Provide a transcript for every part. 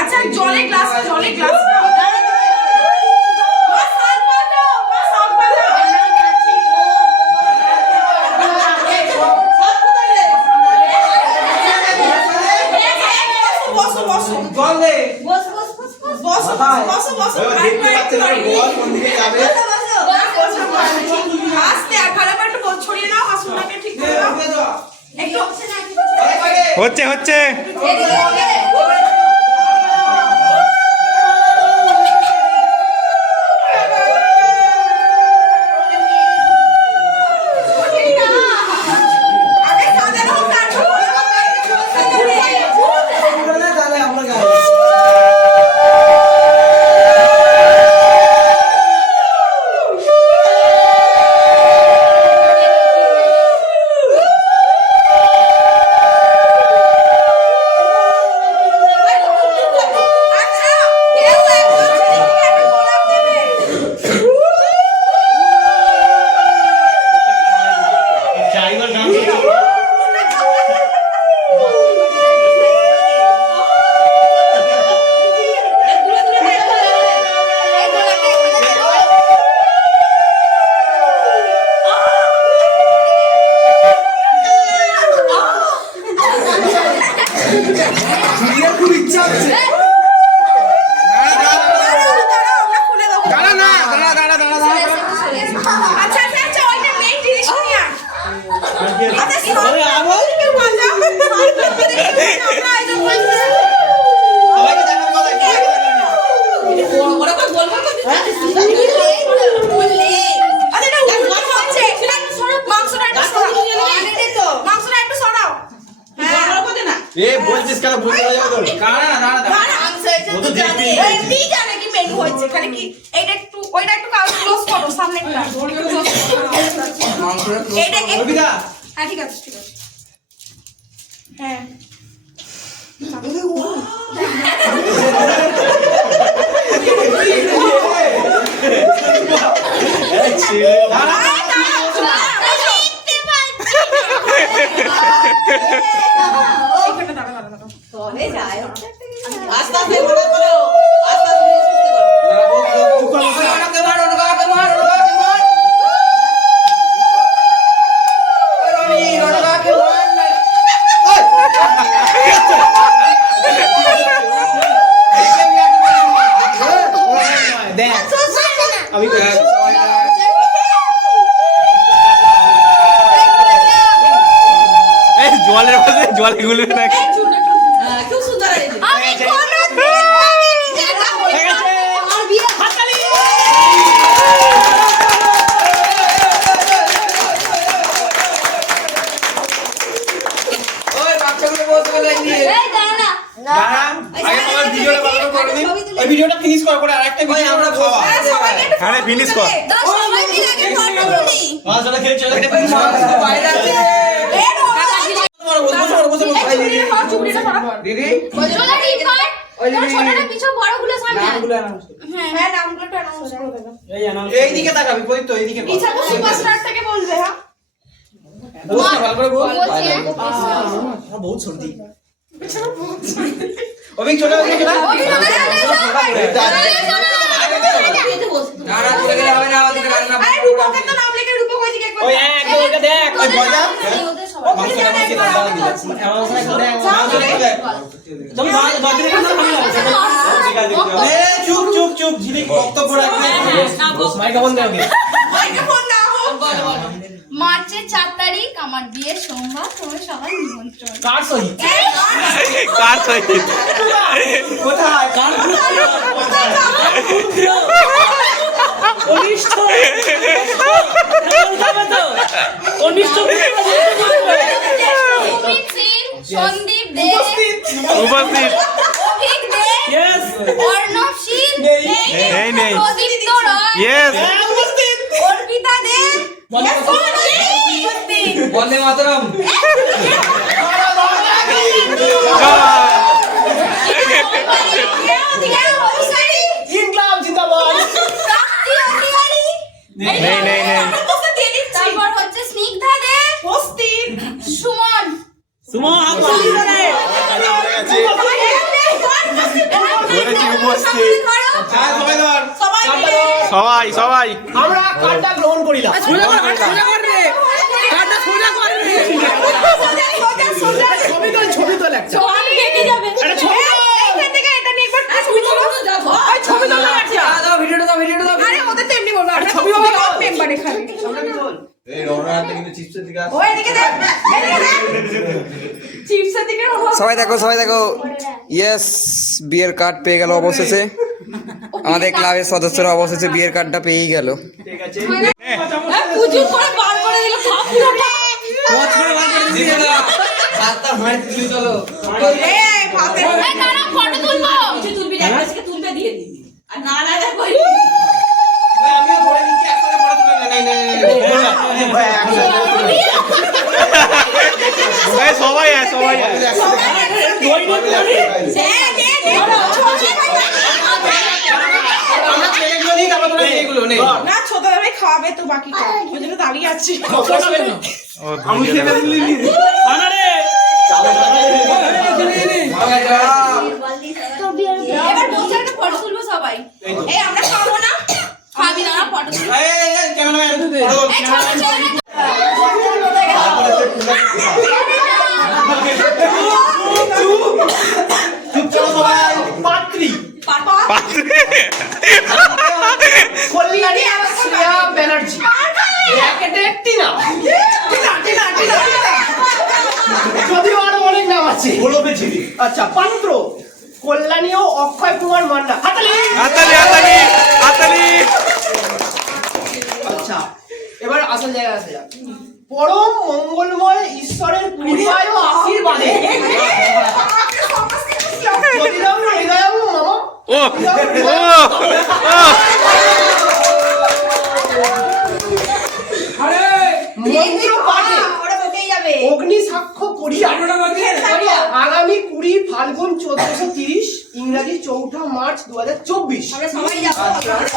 আচ্ছা জলে গ্লাস হচ্ছে জলে গুলো নাকি খুব সুন্দর ভিডিওটা ফিনিশ কর করে আরেকটা ভিডিও আমরা খাওয়া আরে ফিনিশ কর সবাই মিলে আগে ফটো তুলি চলো খেয়ে চলো বাইরে আছে দিদি চলো রিফার তোর ছোটটা পিছু বড়গুলো সামনে হ্যাঁ নামগুলো অ্যানাউন্স করে দেব এই দিকে তাকাবি কই তো এইদিকে পিছা তো সুপারস্টার থেকে বলবে হ্যাঁ বল ভালো করে বল বলছি বহুত সর্দি অভিক চলে ওদিকে চলে না চলে গেলে হবে না আমাদের গান না আরে রূপকে তো নাম লিখে রূপক ওইদিকে একবার ওই এক ওইটা দেখ ওই মজা মাংসটা মাংসে দাও তুমি চুপ চুপ চুপ ঝিলিক বক্তব্য রাখবে মাইক্রোফোন দাও মাইক্রোফোন না হোক মার্চের 4 তারিখ আমার বিয়ের সোমবার, তোমরা সবাই নিমন্ত্রণ। কার সহিত কোথায় কার অনিষ্ট অনিষ্ট সুমিত সিং, সন্দীপ দে, উপস্থিত অভিক দে, ইয়েস অর্ণব সিং, নেই প্রদীপ্ত রয়, ইয়েস অর্পিতা দে, উপস্থিত। বন্দে মাতরম ইনকলাব জিন্দাবাদ নেই তারপর হচ্ছে স্নিগ্ধা দে, সুমন, সুমন সবাই সবাই আমরা কার্ডটা গ্রহণ করিলাম। সোজা কর রে কাটা সোজা কর রে ছবি তোল একটা আরে ছবি ভিডিওটা দাও আরে ওদের তো এমনি বলবো আমরা ছবি হবে না। মেম্বারে খালি এই রওনা হাতে কিন্তু চিপসের দিকে ওই এদিকে দেখ চিপসের দিকে সবাই দেখো ইয়েস বিয়ের কার্ড পেয়ে গেল অবশেষে আমাদের ক্লাবের সদস্যরা অবশেষে বিয়ের কার্ডটা পেয়েই গেল। ঠিক আছে পুজুর করে বার করে দিল খাপ পুরোটা পথ করে বার করে দিয়েছে না হাতটা মার দিলি চলো এই ভাতে এই দাঁড়াও, ফটো তুলবো। কিছু তুলবি না আজকে তুলবে দিয়ে দিবি আর না না দেখ কই আমিও ধরে নিচ্ছি একসাথে পড়া তুলে নাই এই সবাই আয় সবাই আয় দই না তুই সে দে দে আমরা ছেলেগুলো দিই তারপর তোমরা মেয়েগুলো নেই না ছোট দামে খাওয়াবে তো বাকি খাও ওই জন্য দাঁড়িয়ে আছি ও আমি আনা রে এবার বসে একটা ফটো তুলবো সবাই। এই আমরা খাবো না খাবি না ফটো তুলবো। এই ক্যামেরাম্যান এই ছোট ছেলে চুপ চলো সবাই পাত্রী কল্যাণী শ্রেয়া ব্যানার্জি ব্র্যাকেটে টিনা যদিও আরো অনেক নাম আছে গোলপে ছিলি আচ্ছা পাত্র কল্যাণী ও অক্ষয় কুমার মান্না হাতালি হাতালি হাতালি হাতালি আচ্ছা এবার আসল জায়গায় আসে যাক পরম মঙ্গলময় ঈশ্বরের কৃপায় ও আশীর্বাদে যদিরাম হৃদয়ম মম ও ও মন্ত্র পাঠে ওরা বকেই যাবে অগ্নি সাক্ষ্য করিয়া আগামী 20 ফাল্গুন 1430 ইংরাজি 4 মার্চ 2024 আমরা সবাই যাব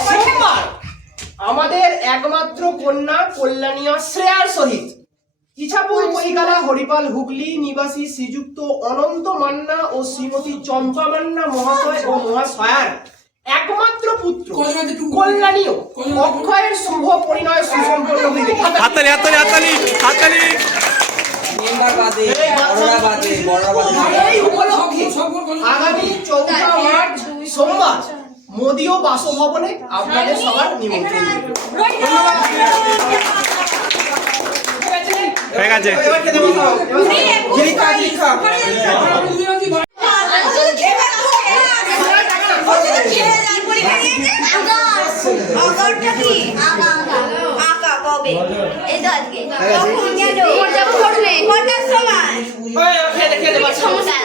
সোমবার আমাদের একমাত্র কন্যা কল্যাণীয়া শ্রেয়ার সহিত ইছাপুর কৈকালা হরিপাল হুগলি নিবাসী শ্রীযুক্ত অনন্ত মান্না ও শ্রীমতী চম্পা মান্না মহাশয় ও মহাশয়ার একমাত্র পুত্র কল্যাণীয় অক্ষয়ের শুভ পরিণয় সুসম্পন্ন হইবে হাতালি হাতালি হাতালি হাতালি এই উপলক্ষে আগামী 14 মার্চ সোমবার মোদীয় বাসভবনে আপনাদের সবার নিমন্ত্রণ ঠিক আছে এবার খেতে বসাও জীবিকা দীক্ষা আঁকা কবে এই তো আজকে যাবো করবে কটার সময় খেতে খেতে সমস্যা